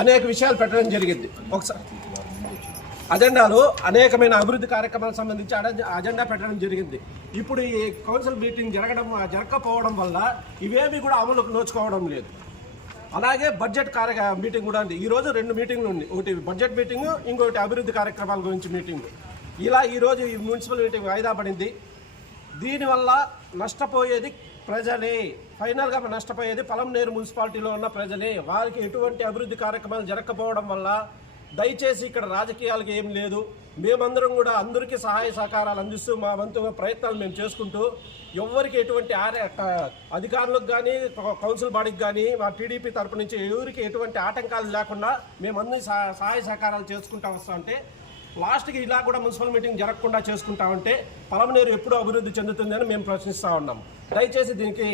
అనేక విషయాలు పెట్టడం జరిగింది. ఒకసారి అజెండాలో అనేకమైన అభివృద్ధి కార్యక్రమాలకు సంబంధించి అజెండా పెట్టడం జరిగింది. ఇప్పుడు ఈ కౌన్సిల్ మీటింగ్ జరగడం జరగకపోవడం వల్ల ఇవేమీ కూడా అమలుకు నోచుకోవడం లేదు. అలాగే బడ్జెట్ కార్య మీటింగ్ కూడా ఉంది. ఈరోజు రెండు మీటింగ్లు ఉంది ఒకటి బడ్జెట్ మీటింగ్ ఇంకొకటి అభివృద్ధి కార్యక్రమాల గురించి మీటింగ్. ఇలా ఈరోజు ఈ మున్సిపల్ మీటింగ్ వాయిదా పడింది. దీనివల్ల నష్టపోయేది ప్రజలే ఫైనల్గా నష్టపోయేది పొలంనేరు మున్సిపాలిటీలో ఉన్న ప్రజలే. వారికి ఎటువంటి అభివృద్ధి కార్యక్రమాలు జరగకపోవడం వల్ల దయచేసి ఇక్కడ రాజకీయాలకు ఏం లేదు. మేమందరం కూడా అందరికీ సహాయ సహకారాలు అందిస్తూ మా వంతు ప్రయత్నాలు మేము చేసుకుంటూ ఎవరికి ఎటువంటి అధికారులకు కానీ కౌన్సిల్ బాడీకి కానీ మా టీడీపీ తరపు నుంచి ఎవరికి ఎటువంటి ఆటంకాలు లేకుండా మేము అన్ని సహా- సహాయ సహకారాలు చేసుకుంటా వస్తా ఉంటే లాస్ట్కి ఇలా కూడా మున్సిపల్ మీటింగ్ జరగకుండా చేసుకుంటా ఉంటే పలమనేరు ఎప్పుడు అభివృద్ధి చెందుతుందని మేము ప్రశ్నిస్తూ ఉన్నాం. దయచేసి దీనికి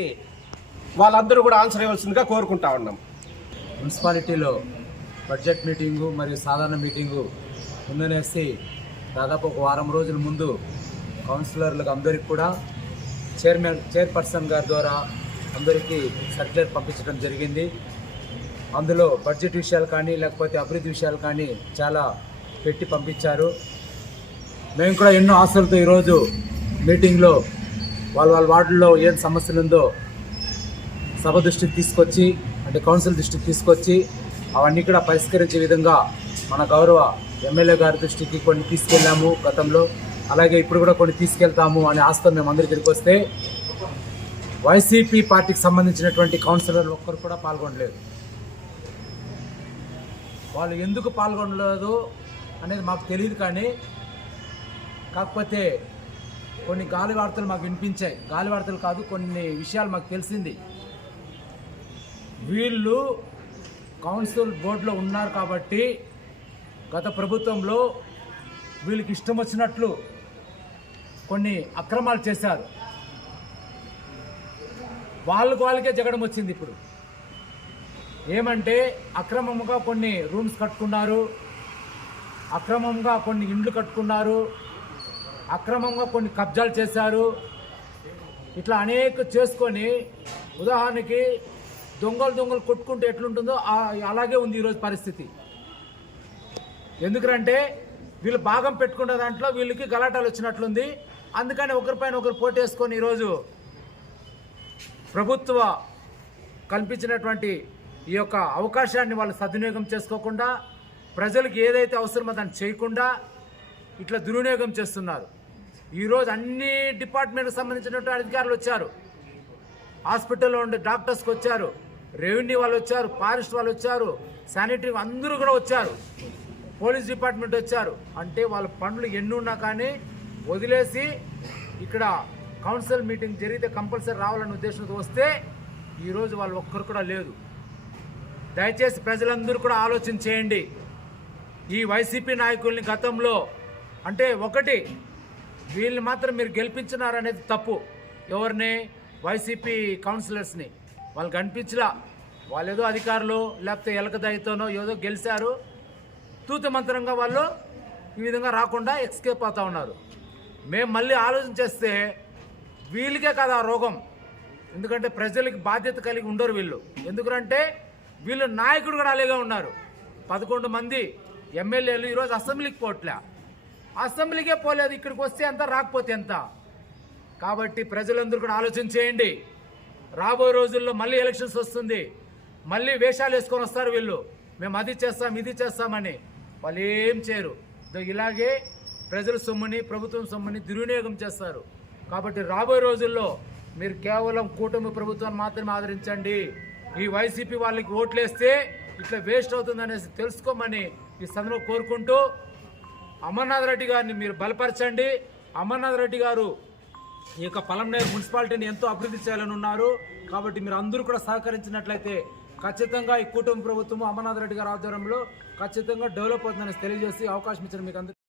వాళ్ళందరూ కూడా ఆన్సర్ ఇవ్వాల్సిందిగా కోరుకుంటా ఉన్నాం. మున్సిపాలిటీలో బడ్జెట్ మీటింగు మరియు సాధారణ మీటింగు ముందనేసి దాదాపు ఒక వారం రోజుల ముందు కౌన్సిలర్లకు అందరికీ కూడా చైర్మన్ చైర్పర్సన్ గారి ద్వారా అందరికీ సర్క్యులర్ పంపించడం జరిగింది. అందులో బడ్జెట్ విషయాలు కానీ లేకపోతే అభివృద్ధి విషయాలు కానీ చాలా పెట్టి పంపించారు. మేము కూడా ఎన్నో ఆశలతో ఈరోజు మీటింగ్లో వాళ్ళ వాళ్ళ వార్డుల్లో ఏం సమస్యలు ఉందో సభ దృష్టికి తీసుకొచ్చి అంటే కౌన్సిల్ దృష్టికి తీసుకొచ్చి అవన్నీ కూడా పరిష్కరించే విధంగా మన గౌరవ ఎమ్మెల్యే గారి దృష్టికి కొన్ని తీసుకెళ్ళాము గతంలో. అలాగే ఇప్పుడు కూడా కొన్ని తీసుకెళ్తాము అనే ఆశతో మేము అందరి దగ్గరికి వస్తే వైసీపీ పార్టీకి సంబంధించినటువంటి కౌన్సిలర్లు ఒక్కరు కూడా పాల్గొనలేదు. వాళ్ళు ఎందుకు పాల్గొనలేదు అనేది మాకు తెలియదు కానీ కాకపోతే కొన్ని గాలి వార్తలు మాకు వినిపించాయి. గాలి వార్తలు కాదు కొన్ని విషయాలు మాకు తెలిసింది. వీళ్ళు కౌన్సిల్ బోర్డులో ఉన్నారు కాబట్టి గత ప్రభుత్వంలో వీళ్ళకి ఇష్టం వచ్చినట్లు కొన్ని అక్రమాలు చేశారు. వాళ్ళకు వాళ్ళకే జగడం వచ్చింది ఇప్పుడు. ఏమంటే అక్రమంగా కొన్ని రూమ్స్ కట్టుకున్నారు. అక్రమంగా కొన్ని ఇండ్లు కట్టుకున్నారు అక్రమంగా కొన్ని కబ్జాలు చేశారు. ఇట్లా అనేక చేసుకొని ఉదాహరణకి దొంగలు దొంగలు కొట్టుకుంటే ఎట్లుంటుందో అలాగే ఉంది ఈరోజు పరిస్థితి. ఎందుకంటే వీళ్ళు భాగం పెట్టుకున్న దాంట్లో వీళ్ళకి గలాటాలు వచ్చినట్లుంది. అందుకని ఒకరిపైన ఒకరు పోటేసుకొని ఈరోజు ప్రభుత్వ కల్పించినటువంటి ఈ యొక్క అవకాశాన్ని వాళ్ళు సద్వినియోగం చేసుకోకుండా ప్రజలకు ఏదైతే అవసరమో దాన్ని చేయకుండా ఇట్లా దుర్వినియోగం చేస్తున్నారు. ఈరోజు అన్ని డిపార్ట్మెంట్కి సంబంధించినటువంటి అధికారులు వచ్చారు. హాస్పిటల్లో ఉండే డాక్టర్స్కి వచ్చారు. రెవెన్యూ వాళ్ళు వచ్చారు ఫారెస్ట్ వాళ్ళు వచ్చారు శానిటరీ అందరూ కూడా వచ్చారు. పోలీస్ డిపార్ట్మెంట్ వచ్చారు. అంటే వాళ్ళ పనులు ఎన్ని ఉన్నా కానీ వదిలేసి ఇక్కడ కౌన్సిల్ మీటింగ్ జరిగితే కంపల్సరీ రావాలనే ఉద్దేశంతో వస్తే ఈరోజు వాళ్ళు ఒక్కరు కూడా లేదు దయచేసి ప్రజలందరూ కూడా ఆలోచన చేయండి. ఈ వైసీపీ నాయకుల్ని గతంలో అంటే ఒకటి వీళ్ళని మాత్రం మీరు గెలిపించినారనేది తప్పు. ఎవరిని? వైసీపీ కౌన్సిలర్స్ని. వాళ్ళు కనిపించలా వాళ్ళు ఏదో అధికారులు లేకపోతే ఎలకదయతోనో ఏదో గెలిచారు. తూతమంత్రంగా వాళ్ళు ఈ విధంగా రాకుండా ఎక్స్కేప్ అవుతా ఉన్నారు. మేము మళ్ళీ ఆలోచన చేస్తే వీళ్ళకే కదా ఆ రోగం. ఎందుకంటే ప్రజలకి బాధ్యత కలిగి ఉండరు వీళ్ళు. ఎందుకంటే వీళ్ళు నాయకుడు కూడా అలాగే ఉన్నారు. పదకొండు మంది ఎమ్మెల్యేలు ఈరోజు అసెంబ్లీకి పోట్లే. అసెంబ్లీకే పోలేదు ఇక్కడికి వస్తే ఎంత రాకపోతే ఎంత? కాబట్టి ప్రజలందరూ కూడా ఆలోచన చేయండి. రాబోయే రోజుల్లో మళ్ళీ ఎలక్షన్స్ వస్తుంది. మళ్ళీ వేషాలు వేసుకొని వస్తారు వీళ్ళు. మేము అది చేస్తాం ఇది చేస్తామని. వాళ్ళు ఏం చేయరు. ఇలాగే ప్రజల సొమ్ముని ప్రభుత్వం సొమ్ముని దుర్వినియోగం చేస్తారు. కాబట్టి రాబోయే రోజుల్లో మీరు కేవలం కూటమి ప్రభుత్వాన్ని మాత్రమే ఆదరించండి. ఈ వైసీపీ వాళ్ళకి ఓట్లేస్తే ఇట్లా వేస్ట్ అవుతుందనేసి తెలుసుకోమని ఈ సందర్భంలో కోరుకుంటూ అమర్నాథ్ రెడ్డి గారిని మీరు బలపరచండి. అమర్నాథ్ రెడ్డి గారు ఈ యొక్క పలంనేరు మున్సిపాలిటీని ఎంతో అభివృద్ధి చేయాలని ఉన్నారు. కాబట్టి మీరు అందరూ కూడా సహకరించినట్లయితే ఖచ్చితంగా ఈ కుటుంబ ప్రభుత్వం అమర్నాథ్ రెడ్డి గారి ఆధ్వర్యంలో ఖచ్చితంగా డెవలప్ అవుతుందని తెలియజేసి అవకాశం ఇచ్చిన మీకు అందరూ